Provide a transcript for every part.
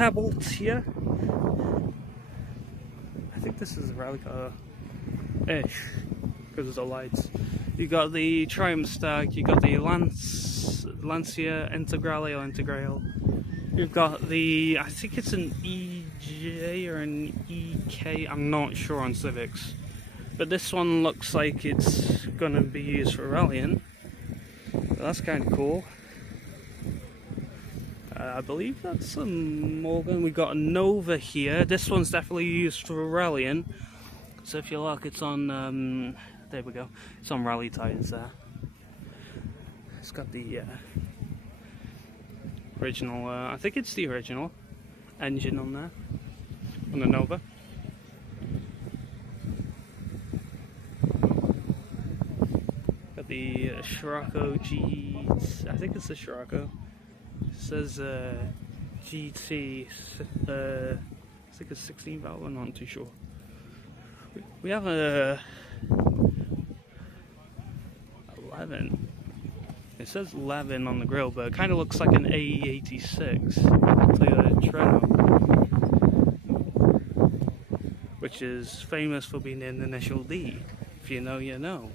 Tablet here. I think this is a rally car-ish because of the lights. You got the Triumph Stag, you got the Lancia Integrale or Integral. You've got the, I think it's an EJ or an EK, I'm not sure on Civics. But this one looks like it's going to be used for rallying. So that's kind of cool. I believe that's a Morgan. We've got a Nova here. This one's definitely used for rallying. So if you look, it's on, there we go. It's on rally tyres there. It's got the original, I think it's the original engine on there, on the Nova. Got the Scirocco G, I think it's the Scirocco. It says GT, I think it's 16 valve, I'm not too sure. We have a 11. It says 11 on the grill, but it kind of looks like an AE86 Toyota Treno, which is famous for being an initial D. If you know, you know.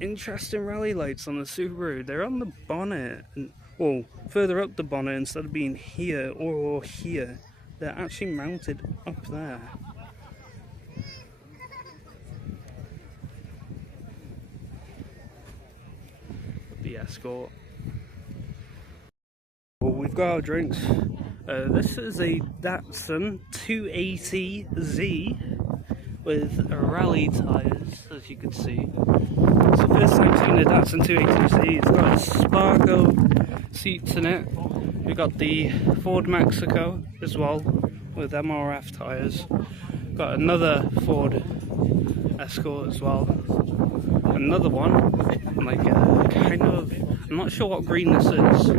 Interesting rally lights on the Subaru. They're on the bonnet, and well, further up the bonnet instead of being here or here. They're actually mounted up there. The Escort. Well, we've got our drinks. This is a Datsun 280Z with rally tyres, as you can see. It's the first time seeing a Datsun 280Z. It's got Sparco seats in it. We've got the Ford Mexico as well with MRF tyres. Got another Ford Escort as well. Another one, like kind of, I'm not sure what green this is,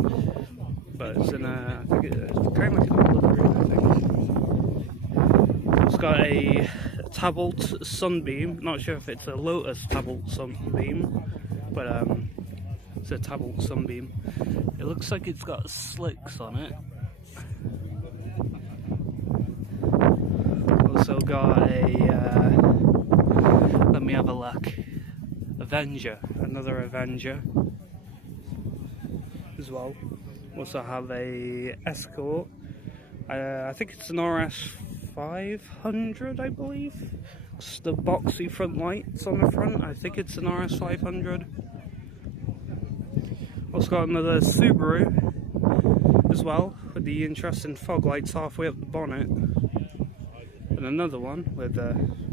but it's in a, I think it's kind of like an olive green, I think. It's got a Tablet Sunbeam, not sure if it's a Lotus Tablet Sunbeam, but it's a Tablet Sunbeam. It looks like it's got slicks on it. Also got a, let me have a look, Avenger, another Avenger as well. Also have a Escort, I think it's an RS 500, I believe. It's the boxy front lights on the front. I think it's an RS 500. Also got another Subaru as well with the interesting fog lights halfway up the bonnet, and another one with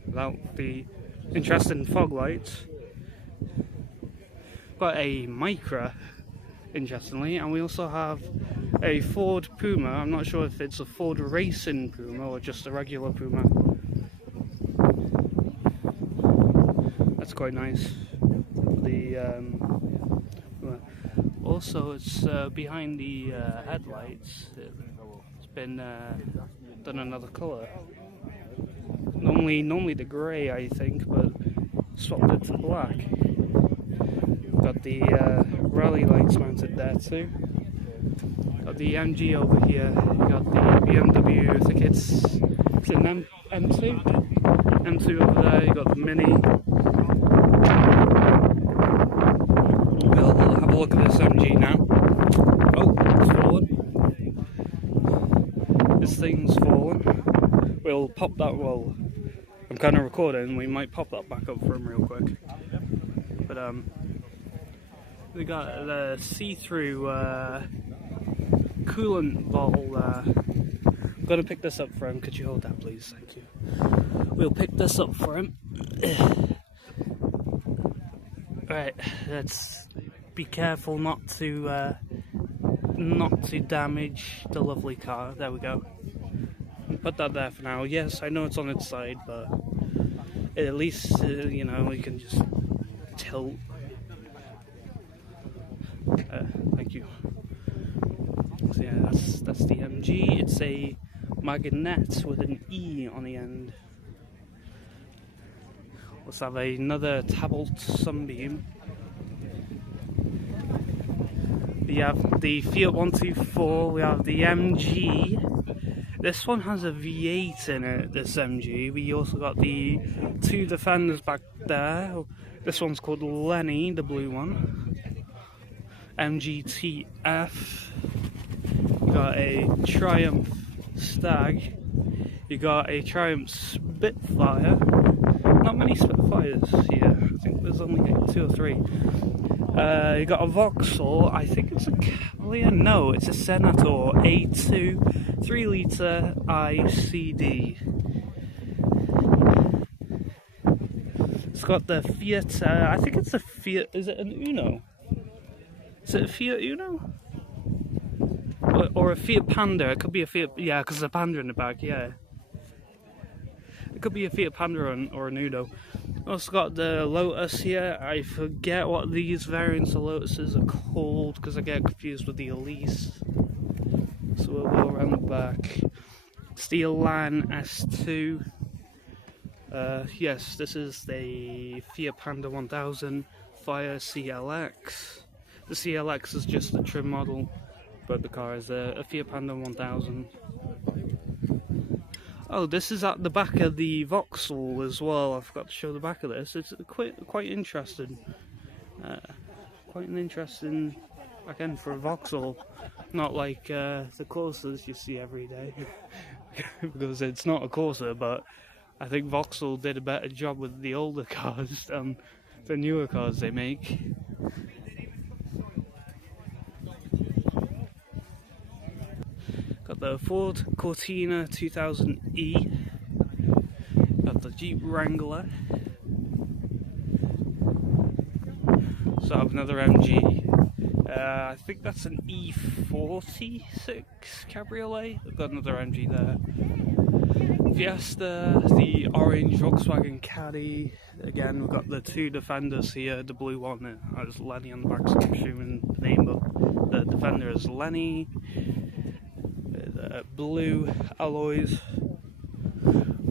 without the interesting fog lights. Got a Micra, interestingly, and we also have a Ford Puma. I'm not sure if it's a Ford Racing Puma or just a regular Puma. That's quite nice. The also, it's behind the headlights. It's been done another colour. Normally the grey, I think, but swapped it to black. Got the rally lights mounted there too. Got the MG over here. You got the BMW. I think it's an M2. M2 over there. You got the Mini. We'll have a look at this MG now. Oh, it's fallen. This thing's fallen. We'll pop that. Well, I'm kind of recording. We might pop that back up for him real quick. But we got the see-through coolant bottle. I'm gonna pick this up for him. Could you hold that, please? Thank you. We'll pick this up for him. Right, let's be careful not to damage the lovely car. There we go. Put that there for now. Yes, I know it's on its side, but at least you know, we can just tilt. Thank you. So yeah, that's the MG. It's a Magnet with an E on the end. Let's have another Tablet Sunbeam. We have the Fiat 124, we have the MG. This one has a V8 in it, this MG. We also got the two Defenders back there. This one's called Lenny, the blue one. MGTF. You got a Triumph Stag. You got a Triumph Spitfire. Not many Spitfires here. I think there's only 2 or 3. You got a Vauxhall. I think it's a Cavalier. No, it's a Senator A2 3-litre ICD. It's got the Fiat. I think it's a Fiat. Is it an Uno? Is it a Fiat Uno? Or a Fiat Panda? It could be a Fiat. Yeah, because there's a Panda in the back. Yeah. It could be a Fiat Panda or an Uno. Also got the Lotus here. I forget what these variants of Lotuses are called because I get confused with the Elise. So we'll go around the back. It's the Elan S2. Yes, this is the Fiat Panda 1000 Fire CLX. The CLX is just the trim model, but the car is a Fiat Panda 1000. Oh, this is at the back of the Vauxhall as well. I forgot to show the back of this. It's quite interesting. Quite an interesting back end for a Vauxhall. Not like the Corsas you see every day. Because it's not a Corsa, but I think Vauxhall did a better job with the older cars than the newer cars they make. Got the Ford Cortina 2000E. Got the Jeep Wrangler. So I have another MG. I think that's an E46 Cabriolet. I've got another MG there. Fiesta, the orange Volkswagen Caddy. Again, we've got the two Defenders here. The blue one has Lenny on the back, so I'm assuming the name of the Defender is Lenny. Blue alloys.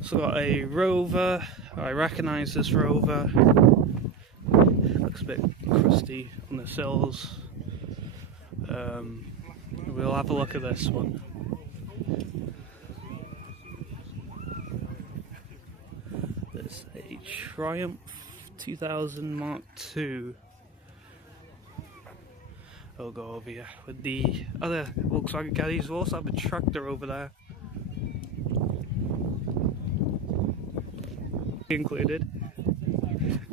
So got a Rover. I recognise this Rover. Looks a bit crusty on the sills. We'll have a look at this one. There's a Triumph 2000 Mark II. I'll go over here with the other Volkswagen Caddies. We also have a tractor over there included.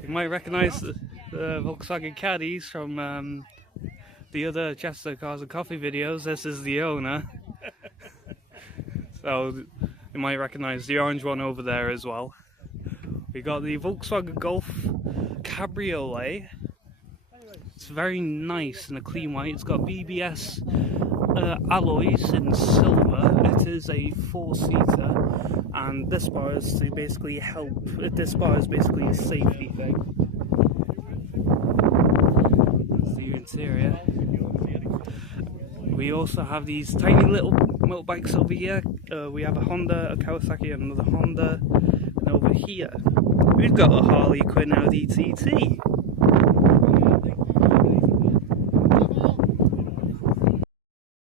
You might recognise the Volkswagen Caddies from the other Chester Cars and Coffee videos. This is the owner. So you might recognise the orange one over there as well. We got the Volkswagen Golf Cabriolet. It's very nice and a clean white. It's got BBS alloys in silver. It is a 4-seater, and this bar is to basically help. This bar is basically a safety thing. That's the interior. We also have these tiny little motorbikes over here. We have a Honda, a Kawasaki, and another Honda. And over here, we've got a Harley Quinn Audi TT.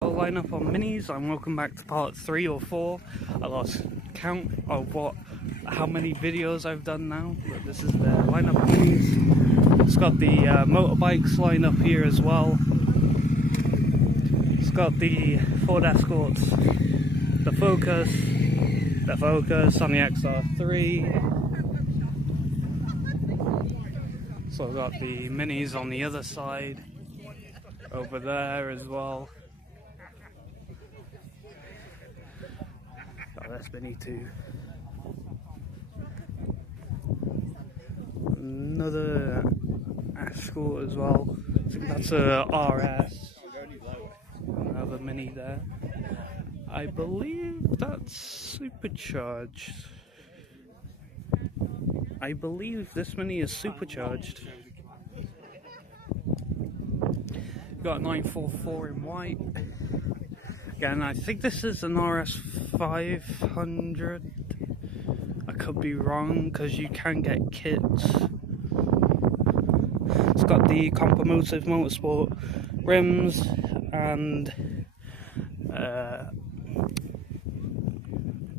Line up on minis, and welcome back to part 3 or 4. I lost count of how many videos I've done now, but this is the lineup of minis. It's got the motorbikes lined up here as well. It's got the Ford Escorts, the Focus on the XR3. So I've got the minis on the other side over there as well. That's Mini too. Another Escort as well. I think that's a RS. Another Mini there. I believe that's supercharged. I believe this Mini is supercharged. Got a 944 in white. Again, I think this is an RS 500. I could be wrong because you can get kits. It's got the Compomotive Motorsport rims. and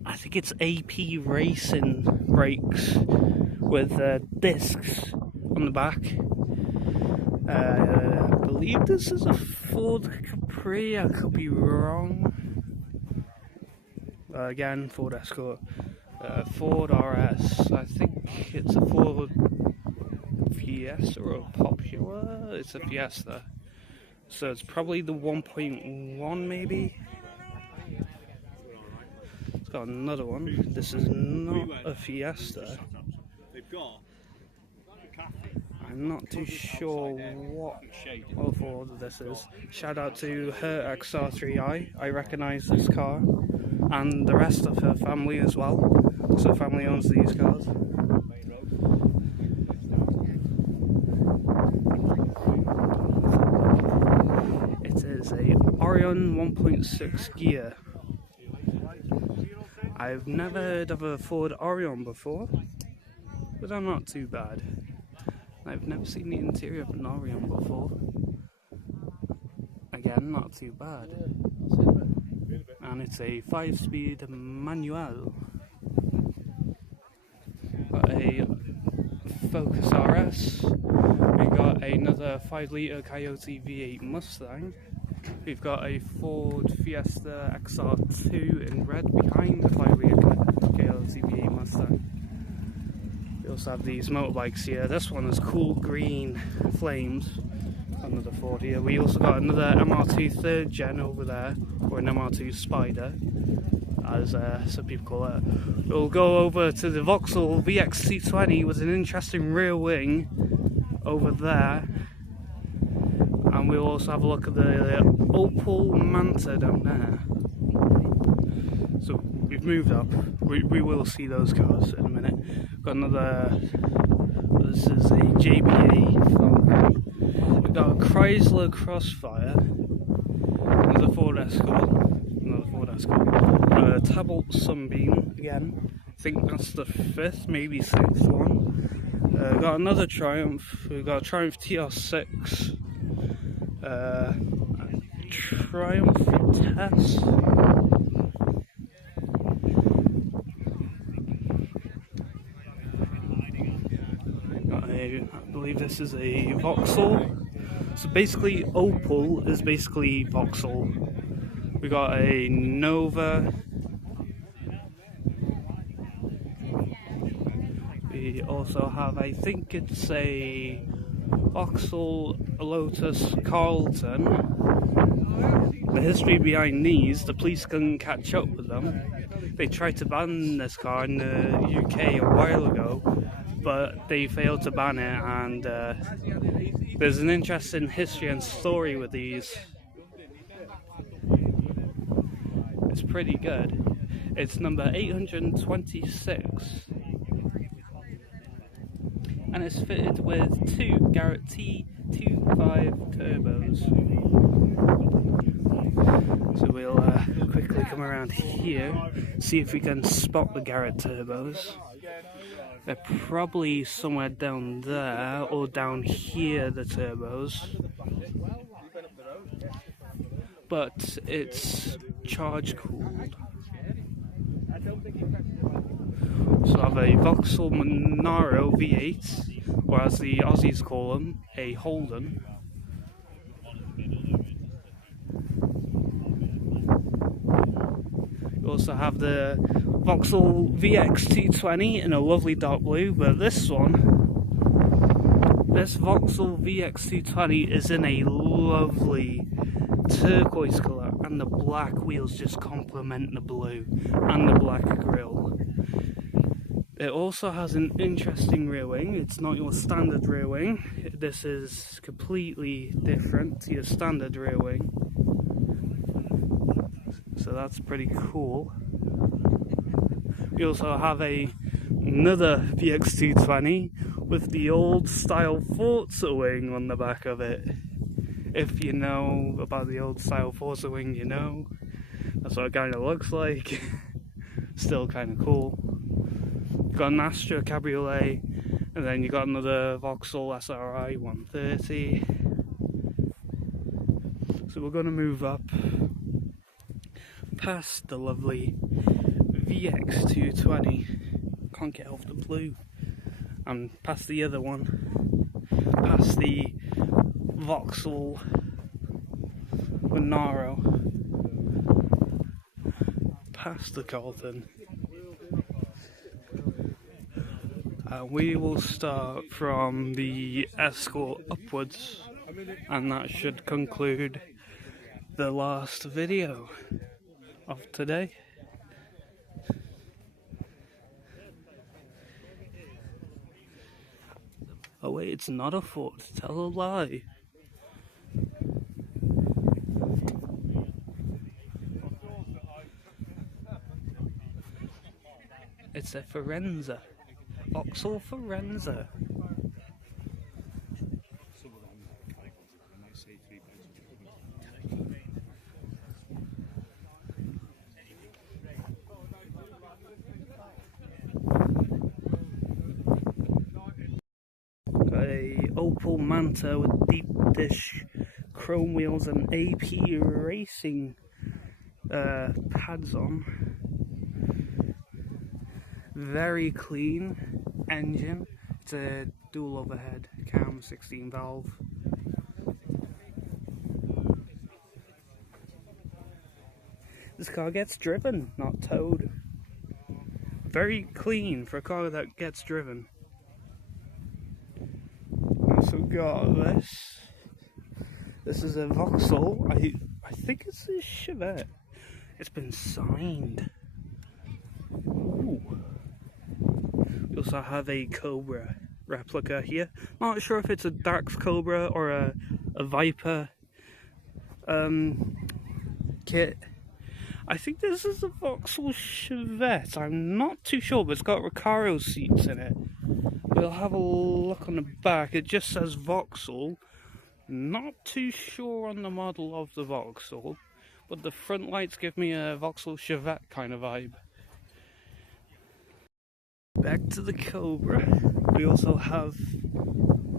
I think it's AP Racing brakes with discs on the back. I believe this is a Ford Capri, I could be wrong. Again, Ford Escort. Ford RS, I think it's a Ford Fiesta or a Popular. It's a Fiesta, so it's probably the 1.1 maybe. It's got another one. This is not a Fiesta. I'm not too sure what Ford this is. Shout out to her XR3i. I recognise this car, and the rest of her family as well. So family owns these cars. It is a Orion 1.6 gear. I've never heard of a Ford Orion before, but I'm not too bad. I've never seen the interior of an Orion before. Again, not too bad. And it's a 5-speed manual. Got a Focus RS. We got another 5-litre Coyote V8 Mustang. We've got a Ford Fiesta XR2 in red behind the 5-litre Coyote V8 Mustang. We also have these motorbikes here. This one has cool green flames. Another Ford here. We also got another MR2 3rd gen over there, or an MR2 Spider, as some people call it. We'll go over to the Vauxhall VX220 with an interesting rear wing over there, and we'll also have a look at the Opel Manta down there. So we've moved up. We will see those cars in a minute. Got another. This is a JBA Falcon. We've got a Chrysler Crossfire. Another Ford Escort. Tablet Sunbeam again. I think that's the 5th, maybe 6th one. Got another Triumph. We've got a Triumph TR6. Triumph Test. I believe this is a Vauxhall. So basically, Opel is basically Vauxhall. We got a Nova. We also have, I think it's a Vauxhall Lotus Carlton. The history behind these, the police couldn't catch up with them. They tried to ban this car in the UK a while ago, but they failed to ban it, and there's an interesting history and story with these. It's pretty good. It's number 826, and it's fitted with 2 Garrett T25 turbos. So we'll quickly come around here, see if we can spot the Garrett turbos. They're probably somewhere down there, or down here, the turbos. But it's charge cooled. So I have a Vauxhall Monaro V8, or as the Aussies call them, a Holden. We also have the Vauxhall VX220 in a lovely dark blue, but this Vauxhall VX220 is in a lovely turquoise colour, and the black wheels just complement the blue, and the black grille. It also has an interesting rear wing. It's not your standard rear wing. This is completely different to your standard rear wing. So that's pretty cool. We also have another VX220 with the old style Forza wing on the back of it. If you know about the old style Forza wing, you know. That's what it kind of looks like. Still kind of cool. You've got an Astra Cabriolet, and then you got another Vauxhall SRI 130. So So we're going to move up past the lovely VX220, can't get off the blue, and past the other one, past the Vauxhall Monaro, past the Carlton, and we will start from the Escort upwards, and that should conclude the last video of today. Oh wait, it's not a Ford, tell a lie. It's a Forenza, Vauxhall Forenza. A Opel Manta with deep dish chrome wheels and AP racing pads on. Very clean engine. It's a dual overhead cam 16 valve. This car gets driven, not towed. Very clean for a car that gets driven. So got this. This is a Vauxhall. I think it's a Chevette. It's been signed. Ooh. We also have a Cobra replica here. Not sure if it's a Dax Cobra or a Viper kit. I think this is a Vauxhall Chevette. I'm not too sure, but it's got Recaro seats in it. We'll have a look on the back. It just says Vauxhall. Not too sure on the model of the Vauxhall, but the front lights give me a Vauxhall Chevette kind of vibe. Back to the Cobra. We also have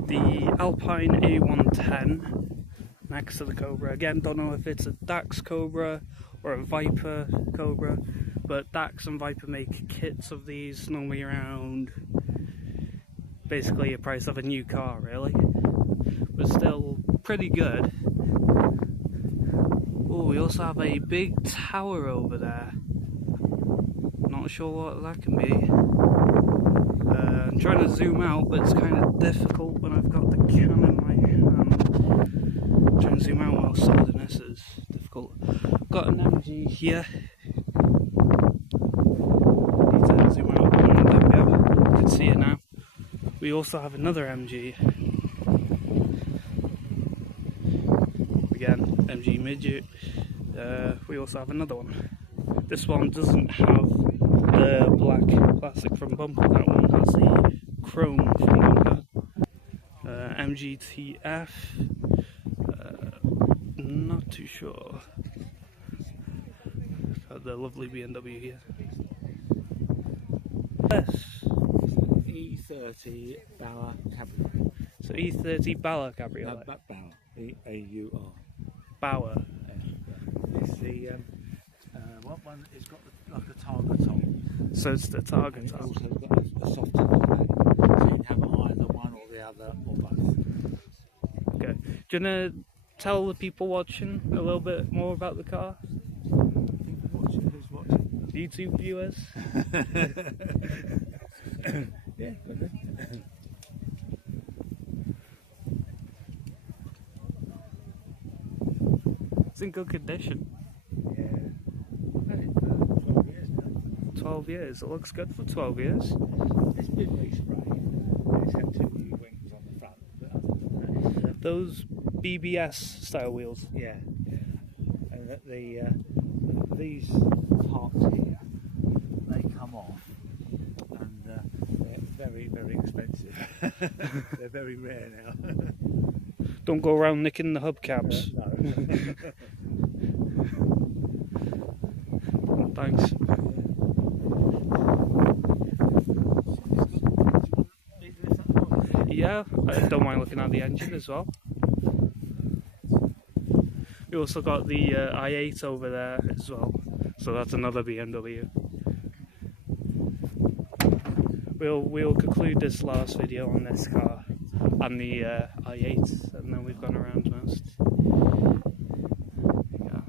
the Alpine A110 next to the Cobra. Again, don't know if it's a Dax Cobra or a Viper Cobra, but Dax and Viper make kits of these normally around basically the price of a new car, really, but still pretty good. Oh, we also have a big tower over there. Not sure what that can be. I'm trying to zoom out, but it's kind of difficult when I've got the cam in my hand. Trying to zoom out while soldering this is difficult. Got an MG here. Need to zoom out. There we go. You can see it now. We also have another MG. Again, MG midget. We also have another one. This one doesn't have the black plastic front bumper. That one has the chrome front bumper. MGTF. Not too sure. Got the lovely BMW here. Yes. E30 Bauer Cabriolet. So E30 Bauer Cabriolet. No, Bauer. B-A-U-R. Bauer. It's the what one? It's got like a Targa top. So it's the Targa It's top. also got a soft top on the back. So you can have either one or the other or both. Okay. Do you want to tell the people watching a little bit more about the car? Who's watching? YouTube viewers? Yeah. It's in good condition. Yeah. 12 years now. 12 years. It looks good for 12 years. It's been resprayed. It's had 2 new wings on the front, but other than that, Those BBS style wheels. yeah. And these parts here, they come off, and they're very, very expensive. They're very rare now. Don't go around nicking the hubcaps. No. Thanks. Yeah, I don't mind looking at the engine as well. We also got the i8 over there as well, so that's another BMW. We'll conclude this last video on this car and the i8, and then we've gone around most. Yeah.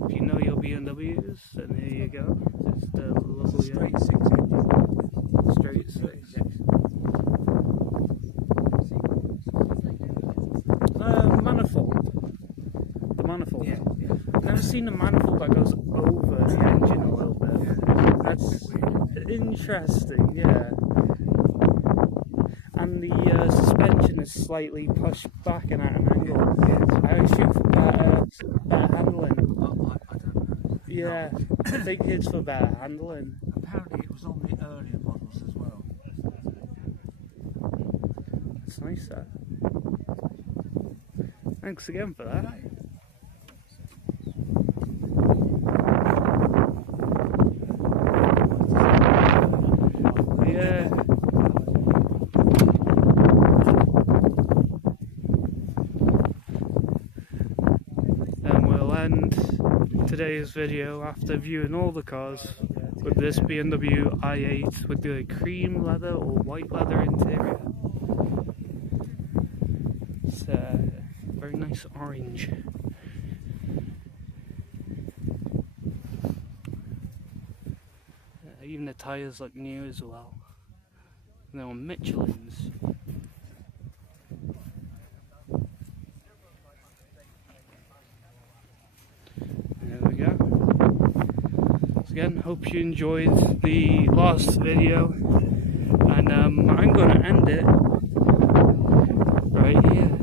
If you know your BMWs, then here you go. It's the lovely straight 6 engine. straight 6. Manifold. The manifold. Yeah. I've never seen a manifold that goes over the engine a little bit. Yeah. That's interesting, yeah. And the suspension is slightly pushed back and at an angle. I assume for better handling. I don't know. Yeah, I think it's for better handling. Apparently it was on the earlier models as well. It's nice that. Thanks again for that. Yeah. And we'll end today's video after viewing all the cars with this BMW i8 with the cream leather or white leather interior. It's very nice orange. Even the tyres look new as well. They're on Michelin's. There we go. So again, hope you enjoyed the last video, and I'm going to end it right here.